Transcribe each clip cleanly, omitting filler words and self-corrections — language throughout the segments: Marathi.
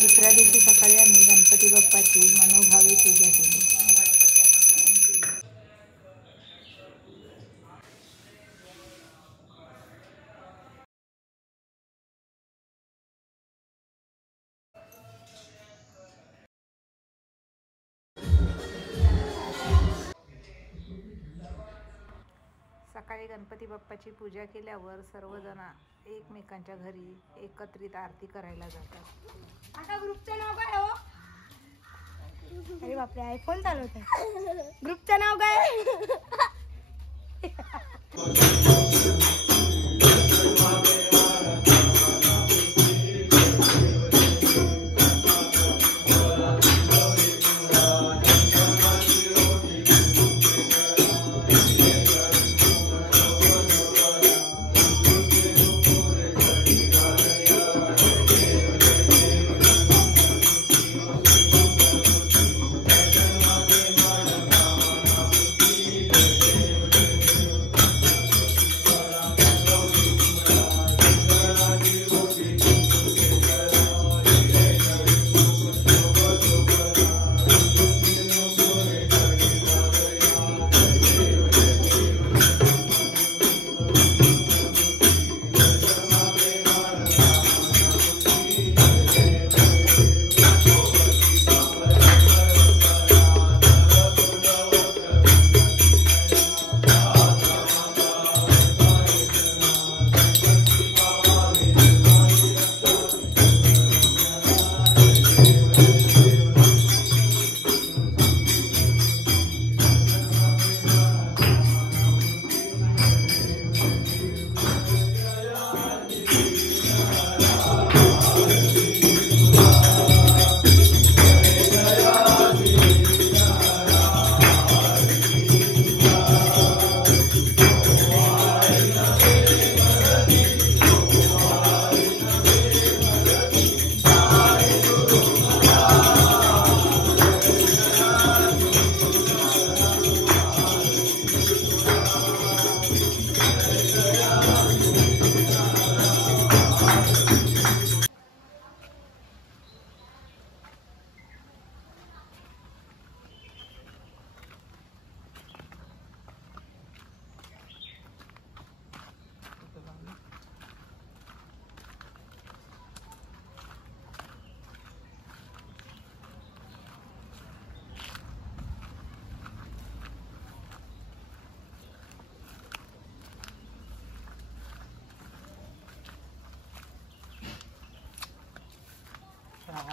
दुसऱ्या दिवशी सकाळी आम्ही गणपती बाप्पाची मनोभावे पूजा केली. सकाळी गणपती बाप्पाची पूजा केल्यावर सर्वजण एकमेकांच्या घरी एकत्रित आरती करायला जातात. आता ग्रुपचं नाव काय हो? अरे बापरे, आयफोन चालवत आहे. ग्रुपचं नाव काय?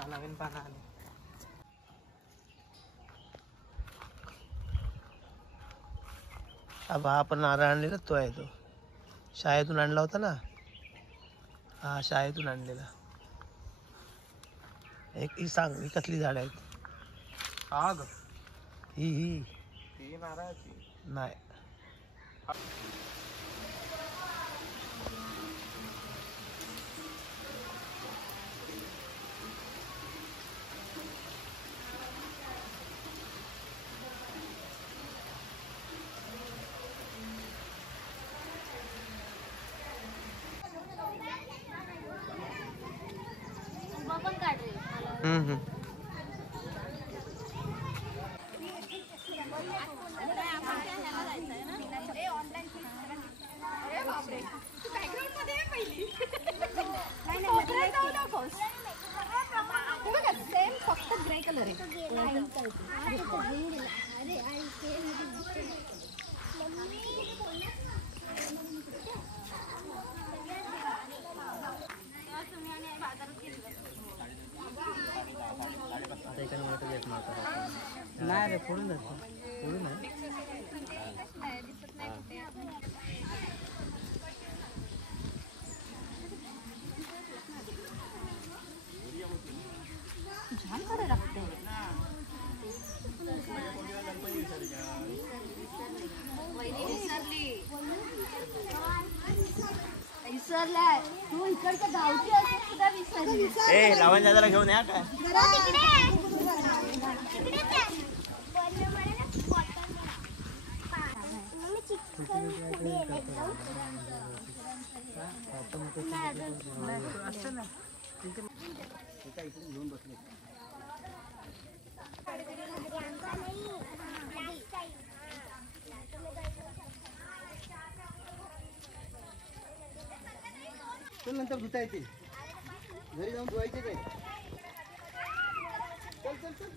नवीन पानं आले. अब आपण नारळ आणलेला तो आहे, तो शाळेतून आणला होता ना. हा, शाळेतून आणलेला. एक ही सांग, ही कसली झाड आहेत? आग ही नारळाची नाही. फक्त ग्रे कलर आहे. नाही रे, फोडून जातो. फोडून नाही. छान कडे लागते. विसरलाय तू. इकडच्या गावची असून सुद्धा विसरली. ए, लावण दादाला घेऊन या काय? असं ना. चल नंतर धुता येते घरी जाऊन धुवायचे काय चल चल चल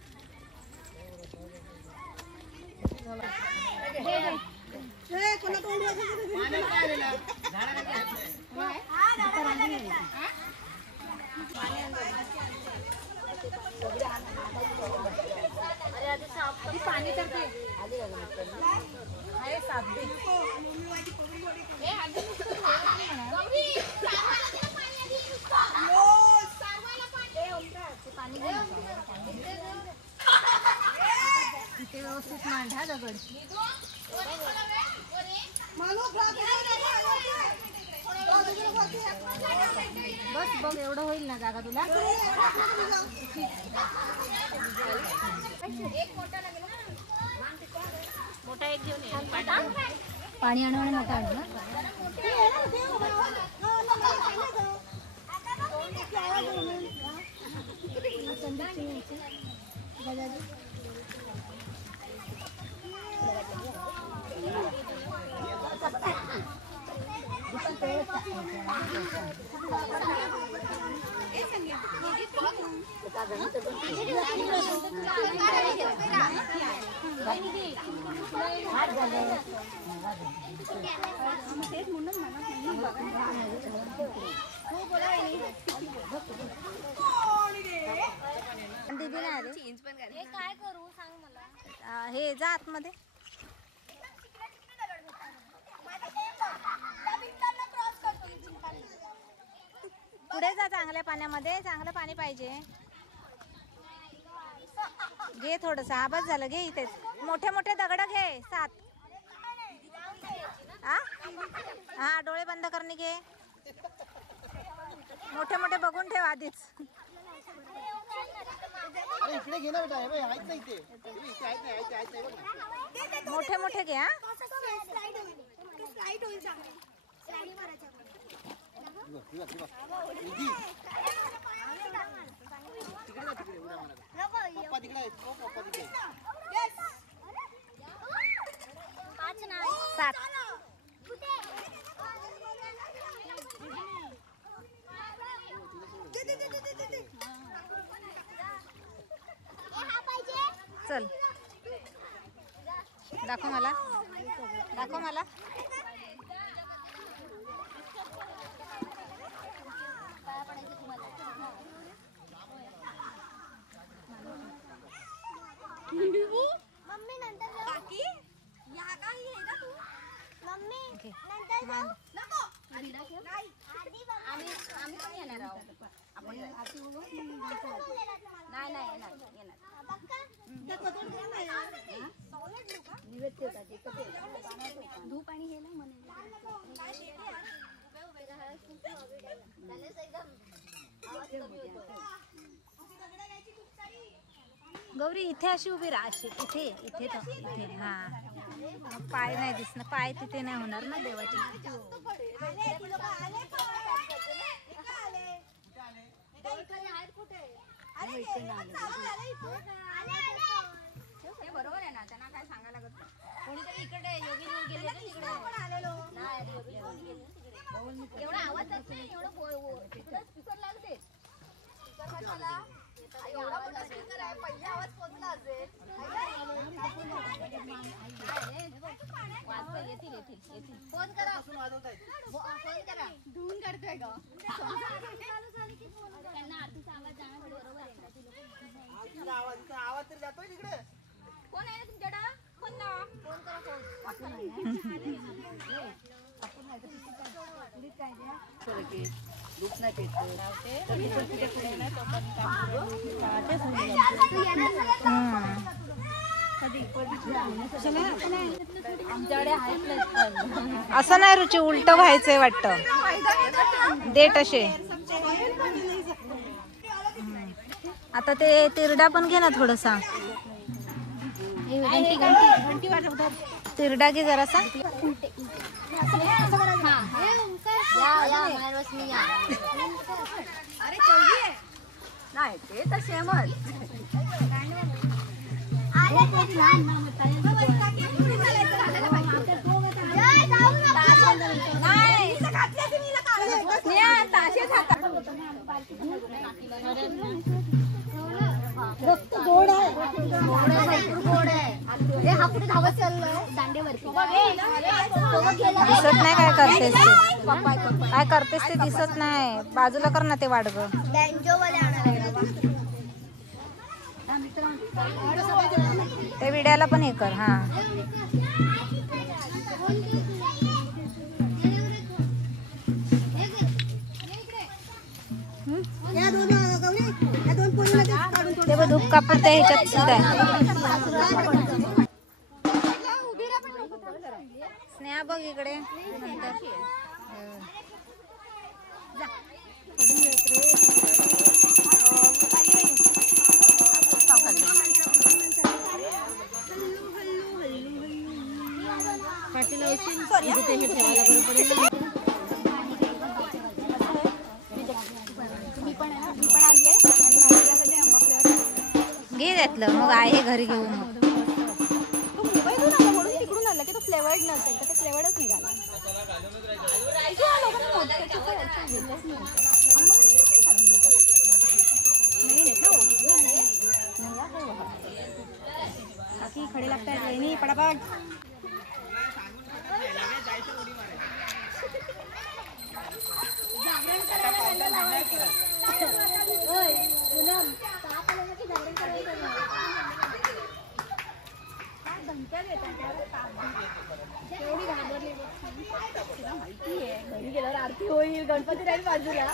पाणी करते इथे व्यवस्थित मांडा दगड बस बघ एवढं होईल ना जागा तुला मोठा एक घेऊन ये पाणी आणू आणि मोठा आणू काय करू सांग मला हे जा आतमध्ये पुढे जा चांगल्या पाण्यामध्ये चांगलं पाणी पाहिजे घे थोडस आवाज झालं घे इथे मोठे मोठे दगड घे 7 हा डोळे बंद करणे घे मोठे मोठे बघून ठेव आधीच अरे इकडे घे ना बेटा हे आहेत ना इथे इथे आहेत नाही बघ मोठे मोठे घे हा पप्पा तिकडे आहेत पप्पा तिकडे 7 चल दाखव मला मम्मी नंतर बाकी या काही आहे ना तू मम्मी नंतर जाऊ नको आम्ही पण येणार आहोत आपण नाही येणार धूप आणि हे गौरी इथे अशी उभी राहा अशी इथे हा पाय नाही दिसणार पाय तिथे नाही होणार ना देवाची बरोबर आहे ना त्यांना काय सांगायला लागत कोणीतरी इकडे योगी गेले एवढा आवाज जात नाही एवढं स्पीकर लागते एवढा मोठा स्पीकर आहे पहिले आवाज पोहोचला असेल येतील फोन करा फोन करा धुवून काढतोय ग त्यांना आरतीचा आवाज जाणं बरोबर आहे आवाज तरी जातोय तिकडे कोण आहे तुमच्याकडं फोन लावा फोन करा असं नाही रुची उलट व्हायचंय वाटतं देठ असे आता ते तिरडा पण घे ना थोडासा तिरडा घे जरासा नाही ते तर सेमच. हा कुठे धावत चाललोय दांडेवरती दिसत नाही काय करतेस ते, काय करतेस ते दिसत नाही. बाजूला कर ना ते वाडग. ते विड्याला पण हे कर. हा ते बघ धूप कापड त्या ह्याच्यात सुद्धा आहे. स्नेहा बघ इकडे नंतर. घे त्यातलं मग आहे घरी घेऊन. तिकडून आला की तो फ्लेवर्ड नसेल तर ते फ्लेवर्डच निघाला. खडे लागतात पटापट. घरी गेल्यावर आरती होईल, गणपती राहील बाजूला.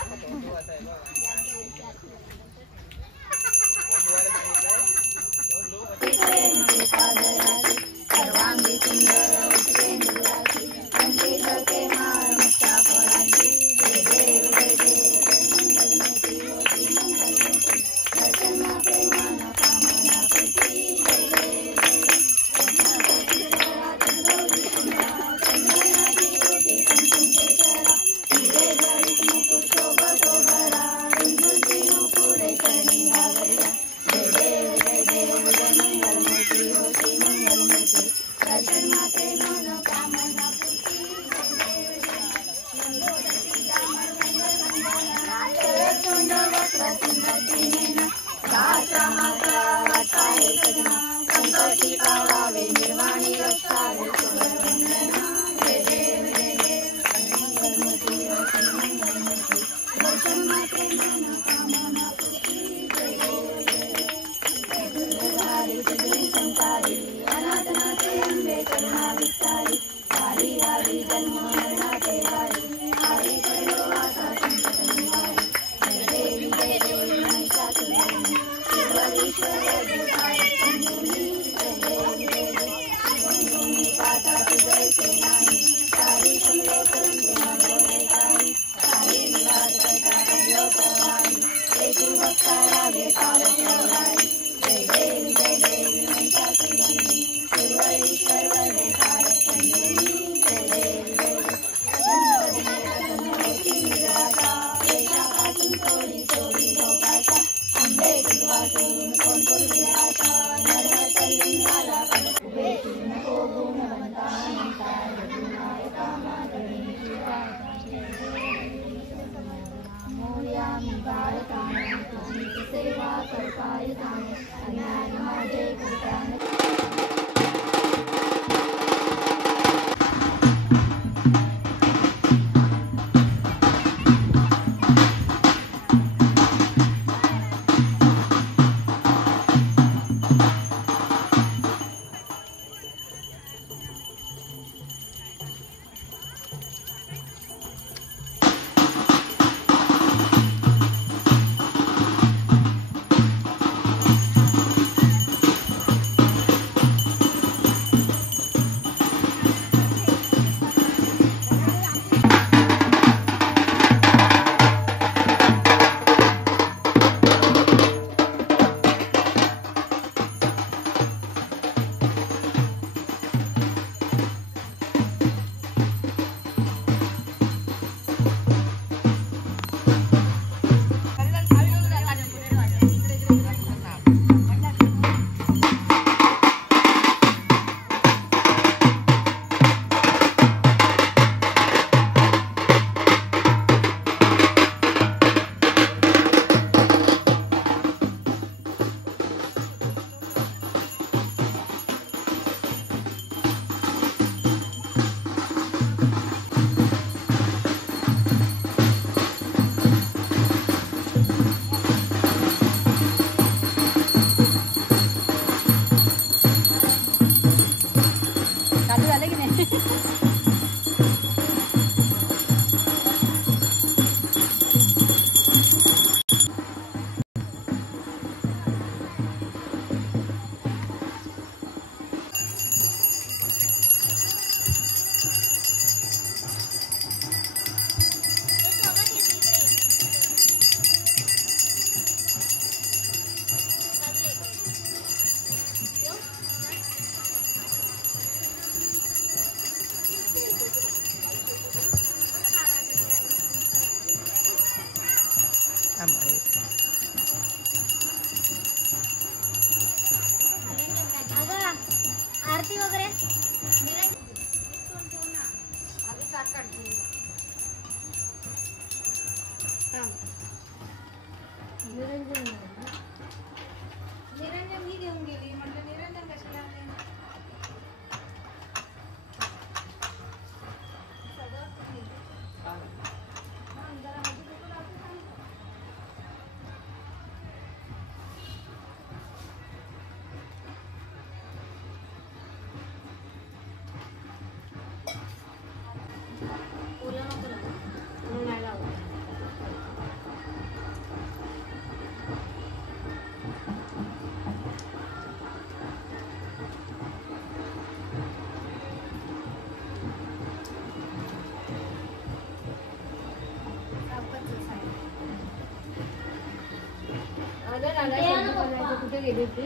कुठे गेली होती?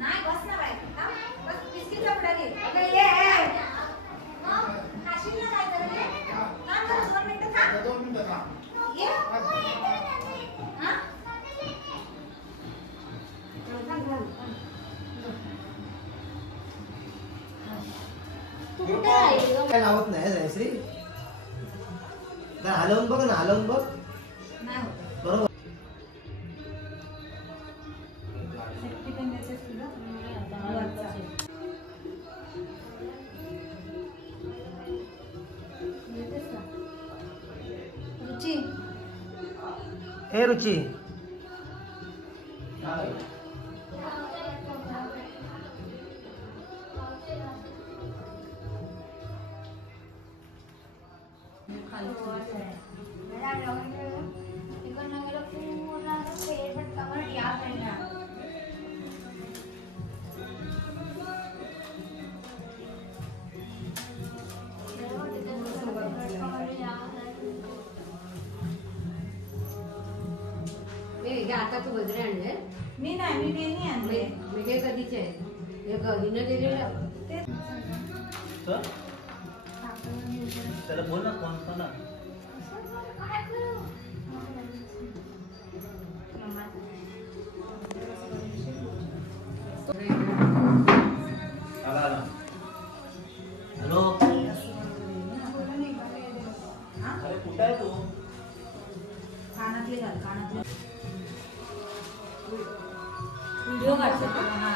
नाही बस ना बाई बस बिस्किट कपडा घे ये काशीला काय करते थांब 2 मिनिटं थांब 2 मिनिटं थांब. ये हां तू कुठे आहे? काय लावत नाही जयश्री. हलवून बघ ना, हलवून बघ. नाही होत बरोबर. रुची ए रुची आता तू गजरे आणले? मी नाही आणले हे कधीचे आहे? हे कधीनं दिलेलं? त्याला बोल ना कोण ना. हॅलो अरे कुठं आहे तू? कानातले घाल कानातले व्हिडिओ काढतो हा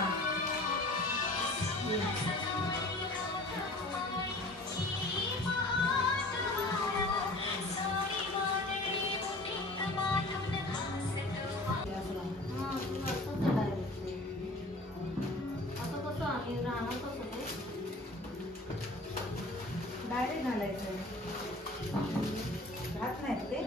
डायरेक्ट घालायचं घात नाही ते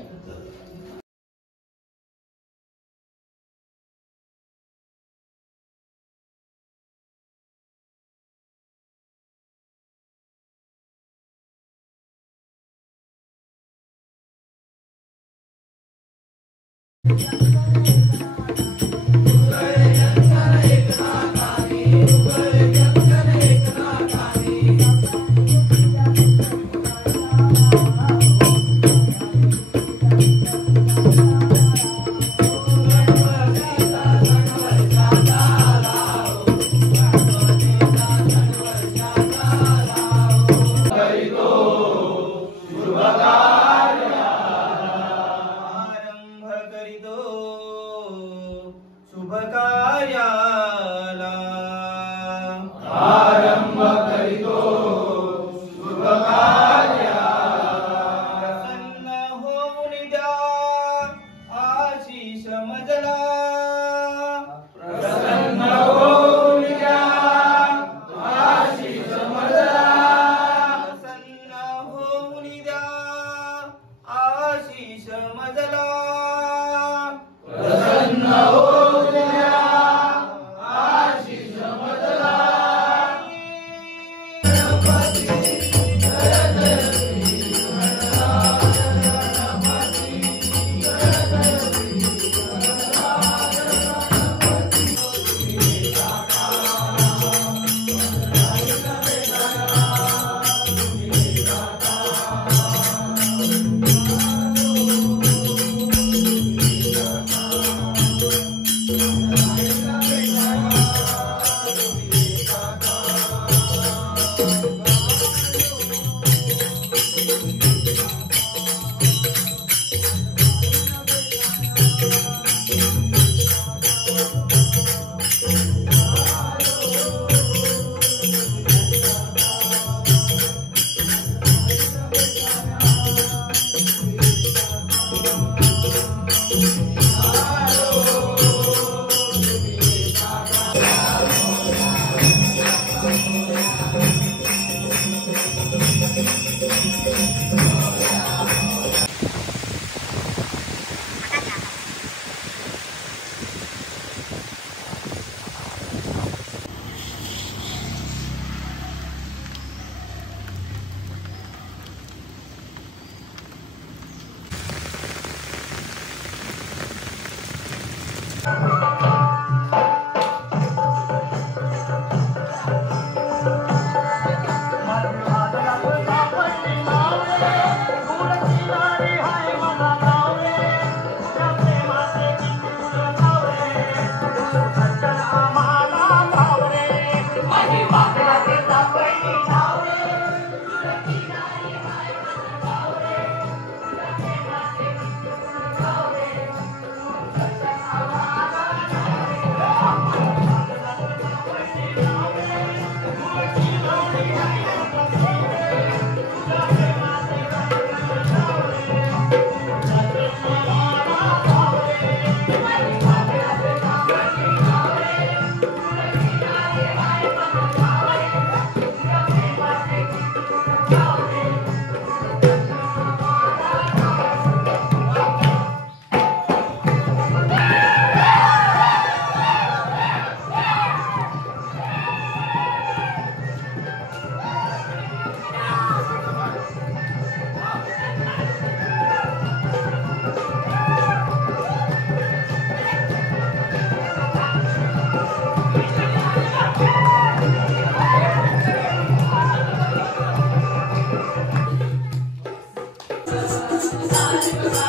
Bye.